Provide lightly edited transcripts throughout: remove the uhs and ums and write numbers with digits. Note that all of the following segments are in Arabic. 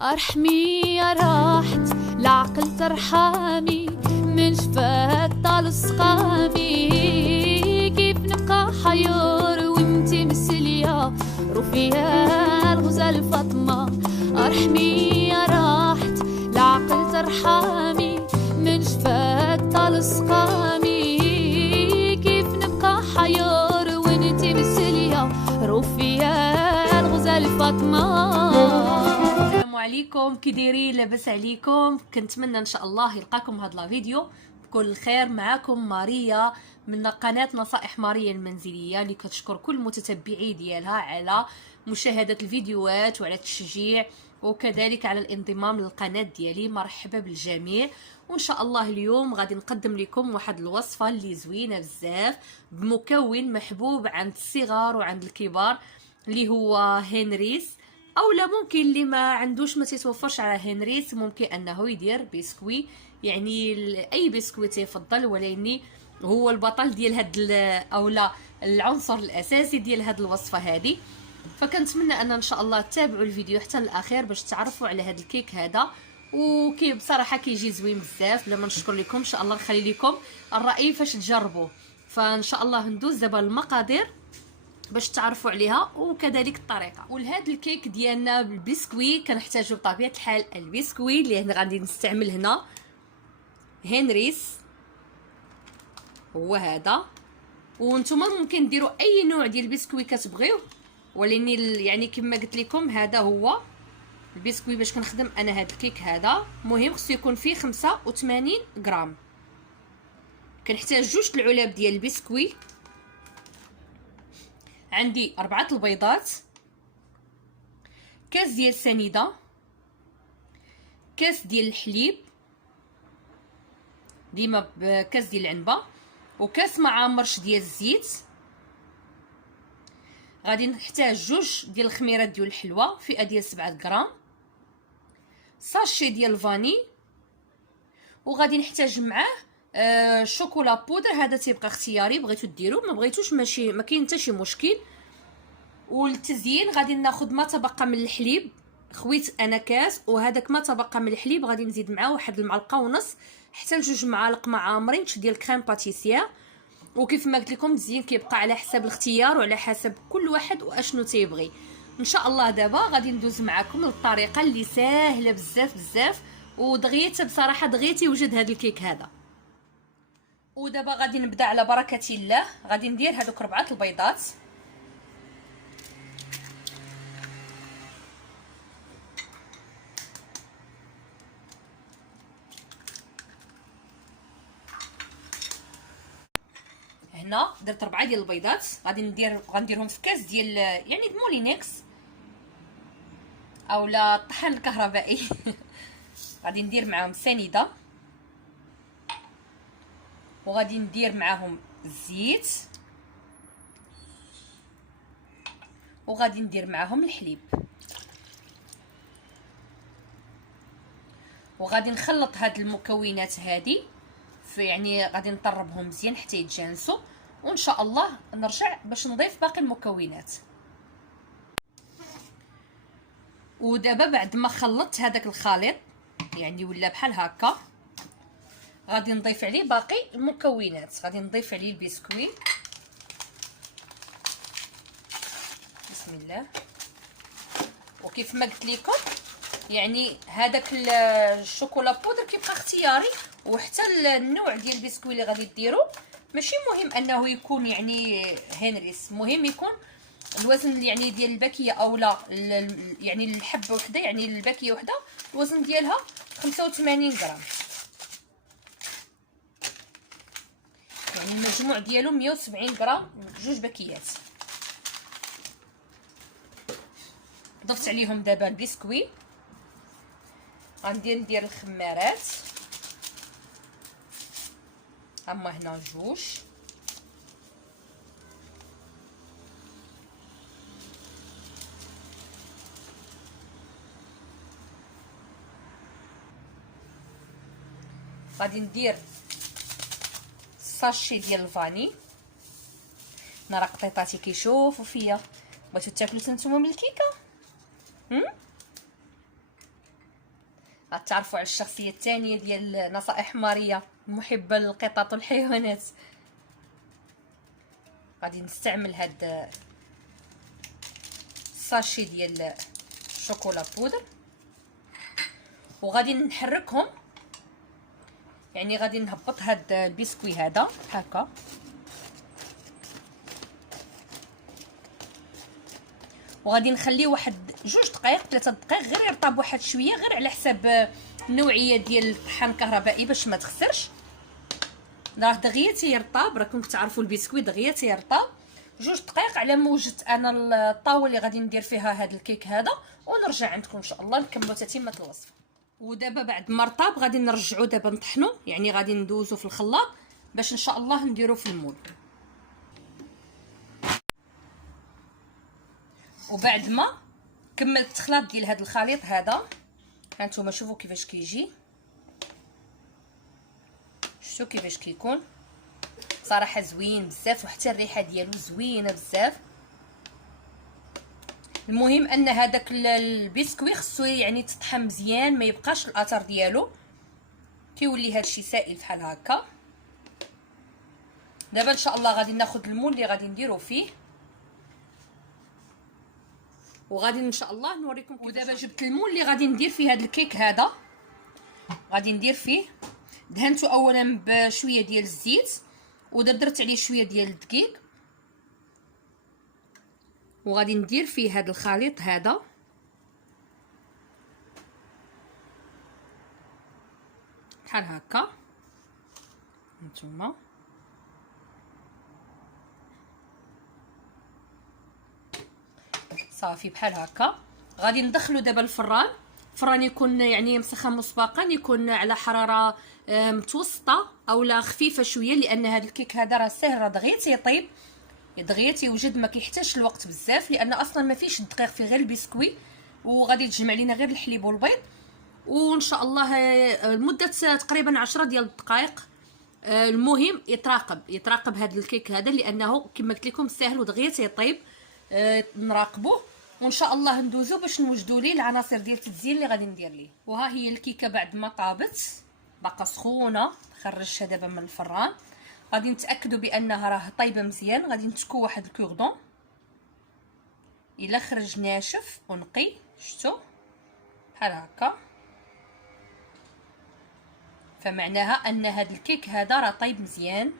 ارحمي يا راحت العقل ترحمي من شفات طال سقامي. كيف نبقى حيور وانتي مسلية رفيا الغزال فاطمة. ارحمي يا راحت العقل ترحمي من شفات طال سقامي. كيف نبقى حيور وانتي مسلية رفيا الغزال فاطمة. عليكم كي دايرين؟ لاباس عليكم؟ كنتمنى ان شاء الله يلقاكم هذا الفيديو بكل خير. معاكم ماريا من قناه نصائح ماريا المنزليه اللي كتشكر كل متتبعي ديالها على مشاهده الفيديوهات وعلى التشجيع وكذلك على الانضمام للقناه ديالي. مرحبا بالجميع. وان شاء الله اليوم غادي نقدم لكم واحد الوصفه اللي زوينه بزاف بمكون محبوب عند الصغار وعند الكبار اللي هو هنريس، او لا ممكن اللي ما عندوش ما تيتوفرش على هنريس ممكن انه يدير بسكوي، يعني اي بسكوي تيفضل، ولكن هو البطل ديال هاد او لا العنصر الاساسي ديال هاد الوصفه هذه. فكنتمنى ان شاء الله تتابعوا الفيديو حتى الاخير باش تعرفوا على هاد الكيك هذا، وكي بصراحه كيجي زوين بزاف. لما نشكر لكم ان شاء الله نخلي لكم الراي فاش تجربوه. فان شاء الله ندوز دابا المقادير باش تعرفوا عليها وكذلك الطريقه. ولهذا الكيك ديالنا بالبسكوي كنحتاجوا بطبيعه الحال البسكوي اللي غادي نستعمل هنا هنريس هو هذا. وانتم ممكن ديروا اي نوع ديال البسكوي كتبغيو، ولكن يعني كما قلت لكم هذا هو البسكوي باش كنخدم انا هذا الكيك هذا. مهم خصو يكون فيه 85 غرام. كنحتاج 2 العلب ديال البسكوي، عندي 4 البيضات، كاس ديال السنيده، كاس ديال الحليب ديما بكاس ديال العنبه، وكاس معمرش ديال الزيت. غادي نحتاج 2 ديال الخميرات ديال الحلوى فئه ديال 7 غرام، ساشي ديال الفاني، وغادي نحتاج معاه شوكولا بودر. هذا تيبقى اختياري، بغيتو ديروا ما بغيتوش ماشي ما كاين حتى شي مشكل. والتزيين غادي ناخذ ما تبقى من الحليب، خويت انا كاس، وهذاك ما تبقى من الحليب غادي نزيد معاه 1 المعلقه ونص حتى ل2 معالق معامرين ديال الكريم باتيسير. وكيف ما قلت لكم التزيين كيبقى على حسب الاختيار وعلى حسب كل واحد واشنو تيبغي. ان شاء الله دابا غادي ندوز معكم الطريقه اللي ساهله بزاف بزاف ودغيا بصراحه دغيا تيوجد هذا الكيك هذا. ودابا غادي نبدا على بركه الله. غادي ندير هذوك 4 البيضات، هنا درت 4 ديال البيضات. غنديرهم في كاس ديال يعني المولينكس اولا الطحن الكهربائي. غادي ندير معاهم سنيده، وغادي ندير معاهم الزيت، وغادي ندير معاهم الحليب، وغادي نخلط هاد المكونات هادي يعني غادي نطربهم مزيان حتى يتجانسوا، وان شاء الله نرجع باش نضيف باقي المكونات. ودابا بعد ما خلطت هذاك الخليط يعني ولا بحال هكا، غادي نضيف عليه باقي المكونات. غادي نضيف عليه البسكوي، بسم الله. وكيف ما قلت لكم يعني هذاك الشوكولا بودر كيبقى اختياري، وحتى النوع ديال البسكوي اللي غادي ديروا ماشي مهم انه يكون يعني هنريس، مهم يكون الوزن يعني ديال الباكيه او لا يعني الحبه وحده، يعني الباكيه وحده الوزن ديالها 85 غرام، يعني المجموع ديالو 170 غرام 2 باكيات. ضفت عليهم دابا البسكوي، غندير ندير الخمارات هما هنا 2، غادي ندير الساشي ديال الفاني. انا راه قطيطاتي كيشوفوا فيا، بغيتو تاكلوا نتوما من الكيكه غتعرفوا على الشخصيه الثانيه ديال نصائح ماريا محبه للقطط والحيوانات. غادي نستعمل هاد الساشي ديال الشوكولا بودر وغادي نحركهم، يعني غادي نهبط هاد البسكوي هذا هكا وغادي نخليه واحد 2 دقائق 3 دقائق غير يرطب واحد شويه، غير على حساب النوعيه ديال الطحان الكهربائي باش ما تخسرش. راه دغيا تيرطب، راكم كتعرفوا البسكويت دغيا تيرطب. 2 دقائق على ما وجدت انا الطاوله اللي غادي ندير فيها هذا الكيك هذا، ونرجع عندكم ان شاء الله نكملوا تتمه الوصفه. ودابا بعد ما رطب غادي نرجعوا دابا نطحنوا، يعني غادي ندوزو في الخلاط باش ان شاء الله نديرو في المول. وبعد ما كملت التخلاط ديال هذا الخليط هذا، هانتوما شوفوا كيفاش كيجي، شفتوا كيفاش كيكون صراحه زوين بزاف، وحتى الريحه ديالو زوينه بزاف. المهم ان هذاك البسكوي خصو يعني تطحن مزيان، ما يبقاش الاثر ديالو، كيولي هادشي سائل بحال هكا. دابا ان شاء الله غادي ناخذ المول اللي غادي نديرو فيه وغادي ان شاء الله نوريكم كيفاش. ودابا جبت المول اللي غادي ندير فيه هذا الكيك هذا، غادي ندير فيه، دهنته اولا بشويه ديال الزيت ودرت عليه شويه ديال الدقيق، وغادي ندير فيه هذا الخليط هذا بحال هكا هانتوما. صافي بحال هكا. غادي ندخلو دابا الفران يكون يعني مسخن مسبقا، يكون على حراره متوسطه اولا خفيفه شويه، لان هذا الكيك هذا راه ساهل، راه دغيا تيطيب دغيا تيوجد، ما كيحتاجش الوقت بزاف، لان اصلا ما فيش الدقيق فيه غير البسكوي، وغادي تجمع لينا غير الحليب والبيض. وان شاء الله لمده تقريبا 10 ديال الدقائق. المهم يتراقب هذا الكيك هذا، لانه كما قلت لكم ساهل ودغيا تيطيب. نراقبوه وان شاء الله ندوزو باش نوجدوا ليه العناصر ديال التزيين اللي غادي ندير ليه. وها هي الكيكه بعد ما طابت، باقا سخونه، خرجتها دابا من الفران. غادي نتاكدوا بانها راه طايبه مزيان، غادي نتكو واحد الكوردون الا خرج ناشف ونقي، شفتوا بحال هكا، فمعناها ان هذا الكيك هذا راه طايب مزيان.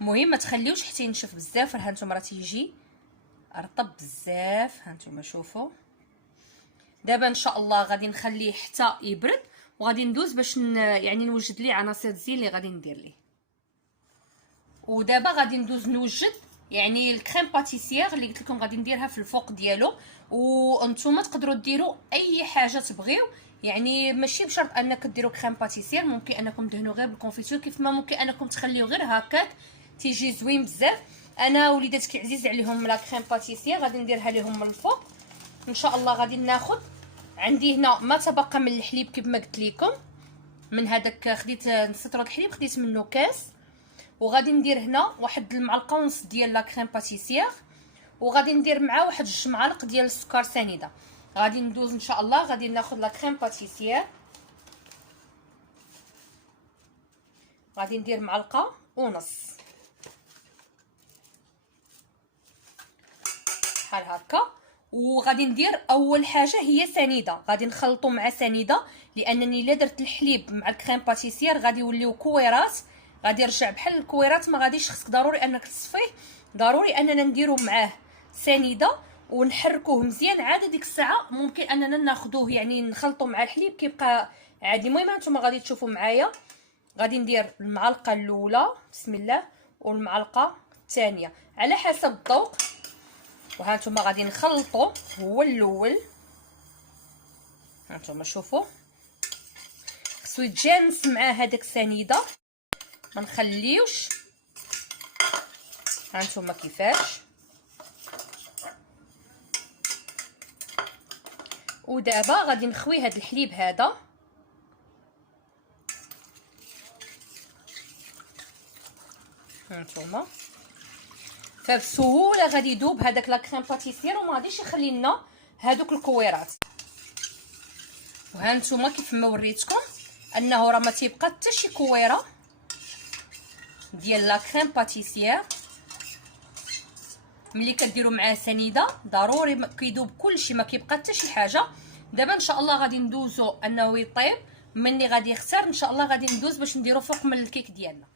المهم ما تخليوش حتى ينشف بزاف، راه هانتوما راه تيجي رطب بزاف، هانتوما شوفوا. دابا ان شاء الله غادي نخليه حتى يبرد، وغادي ندوز باش يعني نوجد ليه عناصر الزين اللي غادي ندير ليه. ودابا غادي ندوز نوجد يعني الكريم باتيسير اللي قلت لكم غادي نديرها في الفوق ديالو. وانتم تقدروا ديروا اي حاجه تبغيو، يعني ماشي بشرط انك ديروا كريم باتيسير، ممكن انكم دهنوا غير بالكونفيتور، كيف ما ممكن انكم تخليو غير هكاك تيجي زوين بزاف. انا وليداتك عزيز عليهم لا كريم باتيسير، غادي نديرها لهم من الفوق ان شاء الله. غادي ناخذ عندي هنا ما تبقى من الحليب كيف ما قلت لكم، من هذاك خديت نص الحليب، خديت منه كاس، وغادي ندير هنا واحد المعلقه ونص ديال لا كريم باتيسير، وغادي ندير معاه واحد 2 معالق ديال السكر سنيده. غادي ندوز ان شاء الله، غادي ناخذ لا كريم باتيسير، غادي ندير معلقه ونص بحال هكا. وغادي ندير اول حاجه هي سنيده، غادي نخلطو مع سنيده، لانني الا درت الحليب مع الكريم باتيسير غادي يوليو كويرات، غادي يرجع بحال الكويرات، ما غاديش، خصك ضروري انك تصفيه، ضروري اننا نديرو معاه سنيده ونحركوه مزيان. عاد ديك الساعه ممكن اننا ناخذوه يعني نخلطو مع الحليب كيبقى عادي. المهم نتوما غادي تشوفوا معايا، غادي ندير المعلقه الاولى بسم الله والمعلقه الثانيه على حسب الذوق، وهانتوما غادي نخلطو هو الاول. هانتوما شوفوا خصو يتجانس مع هذاك السنيده، ما نخليوش. هانتوما كيفاش. ودابا غادي نخوي هذا الحليب هذا، هانتوما فبسهوله غادي يذوب هذاك لا كريم باتيسير، وما غاديش يخلي لنا هذوك الكويرات. وها نتوما كيف ما وريتكم انه راه ما تيبقى حتى شي كويره ديال لا كريم باتيسيير. ملي كديروا معاه سنيده ضروري كيذوب كلشي، ما كيبقى حتى شي حاجه. دابا ان شاء الله غادي ندوزو انه يطيب. مني غادي يختار ان شاء الله غادي ندوز باش نديرو فوق من الكيك ديالنا.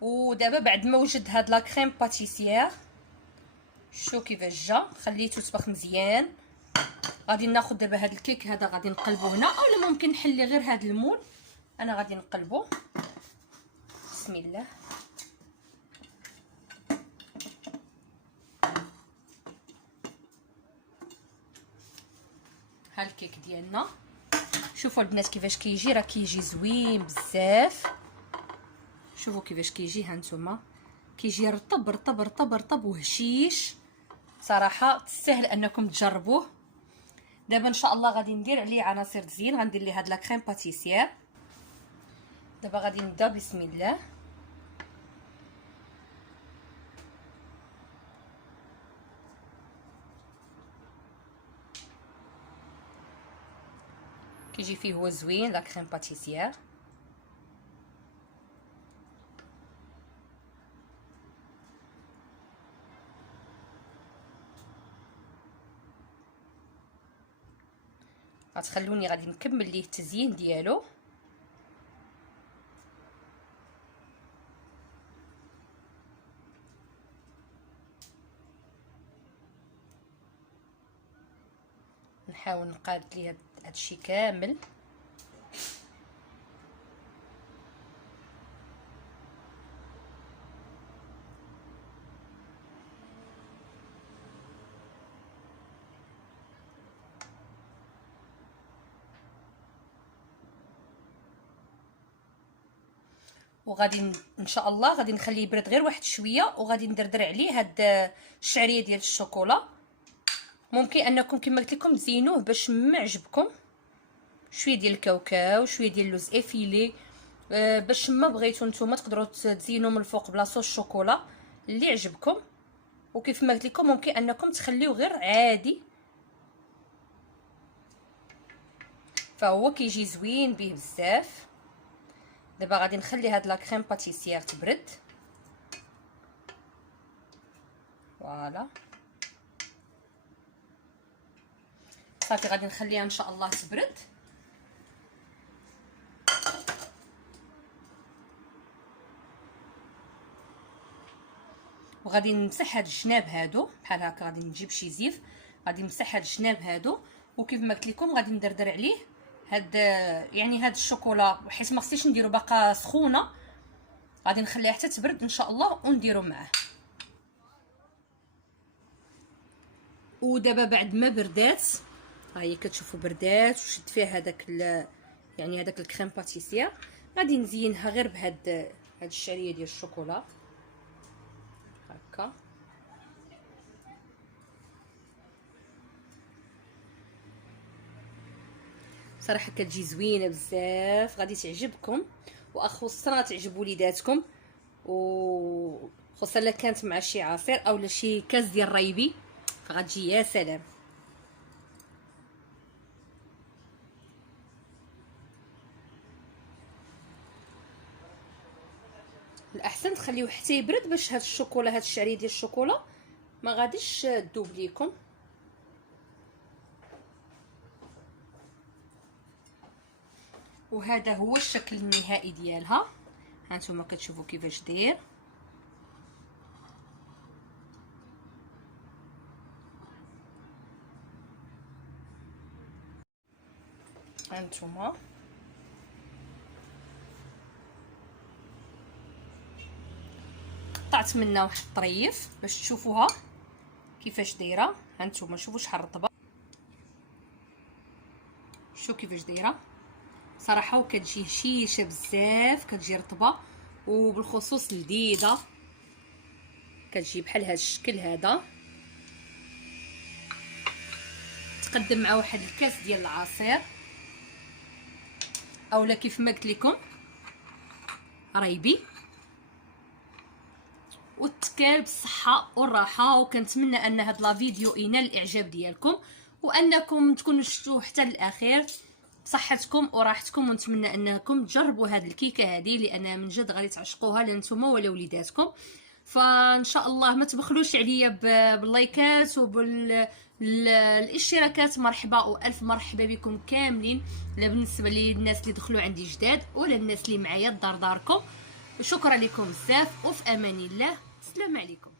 ودابا بعد ما وجد هاد لا كريم باتيسيير شو كيفاش جا، خليته طبخ مزيان. غادي ناخذ دابا هاد الكيك هذا غادي نقلبو هنا، اولا ممكن نحلي غير هاد المول. انا غادي نقلبو. بسم الله. ها الكيك ديالنا، شوفوا البنات كيفاش كيجي، راه كيجي زوين بزاف. شوفوا كيفاش كيجي، ها نتوما كيجي رطب رطب رطب رطب وهشيش. صراحه تستاهل انكم تجربوه. دابا ان شاء الله غادي ندير عليه عناصر تزيين. غندير ليه هاد لا كريم باتيسيير. دابا غادي نبدا. بسم الله. كيجي فيه هو زوين لا كريم باتيسيير. غتخلوني غادي نكمل ليه التزيين ديالو. نحاول نقاد ليه هادشي كامل. وغادي ان شاء الله غادي نخليه يبرد غير واحد شويه، وغادي ندردر عليه هاد الشعريه ديال الشوكولا. ممكن انكم كما قلت لكم تزينوه باش ما عجبكم، شويه ديال الكاوكاو، شويه ديال اللوز افيلي، باش ما بغيتو نتوما تقدروا تزينوا من الفوق بلاصه الشوكولا اللي عجبكم. وكيف ما قلت لكم ممكن انكم تخليوه غير عادي، فهو كيجي زوين به بزاف. دابا غادي نخلي هاد لا كريم باتيسيير تبرد. فوالا صافي غادي نخليها ان شاء الله تبرد. وغادي نمسح هاد الجناب هادو بحال هكا. غادي نجيب شي زيف غادي نمسح هاد الجناب هادو. وكيف ما قلت لكم غادي ندردر عليه هاد يعني هاد الشوكولا، حيت ما خصنيش نديرو باقا سخونه. غادي نخليها حتى تبرد ان شاء الله ونديرو معاه. ودابا بعد ما بردات، ها هي كتشوفوا بردات وشد فيها هذاك يعني هذاك الكريم باتيسيير. غادي نزينها غير بهاد الشعريه ديال الشوكولا هكا. صراحه كتجي زوينه بزاف، غادي تعجبكم، وخصوصا تعجب وليداتكم، وخصوصا الا كانت مع شي عصير اولا شي كاس ديال الريبي فغتجي يا سلام. الاحسن تخليوه حتى يبرد باش هاد الشوكولا، هاد الشعريه ديال الشوكولا ما غاديش تذوب ليكم. وهذا هو الشكل النهائي ديالها. هانتوما كتشوفوا كيفاش داير. هانتوما قطعت منها واحد الطريف باش تشوفوها كيفاش دايره. هانتوما شوفوا شحال رطبه، شوفوا كيفاش دايره صراحه. وكتجي هشيشه بزاف، كتجي رطبه وبالخصوص لذيذه. كتجي بحال هذا الشكل هذا. تقدم مع واحد الكاس ديال العصير اولا كيف ما قلت لكم ريبي. وتكال بالصحه والراحه. وكنتمنى ان هاد لا فيديو ينال الاعجاب ديالكم، وانكم تكونوا شفتوه حتى للاخير. بصحتكم وراحتكم، ونتمنى انكم تجربوا هذه الكيكه هذه، لان من جد غادي تعشقوها لا نتوما ولا وليداتكم. فان شاء الله ما تبخلوش عليا باللايكات وبالاشتراكات. مرحبا والف مرحبا بكم كاملين، لا بالنسبه للناس اللي دخلوا عندي جداد ولا الناس اللي معايا داركم. وشكرا لكم بزاف، وفي امان الله. السلام عليكم.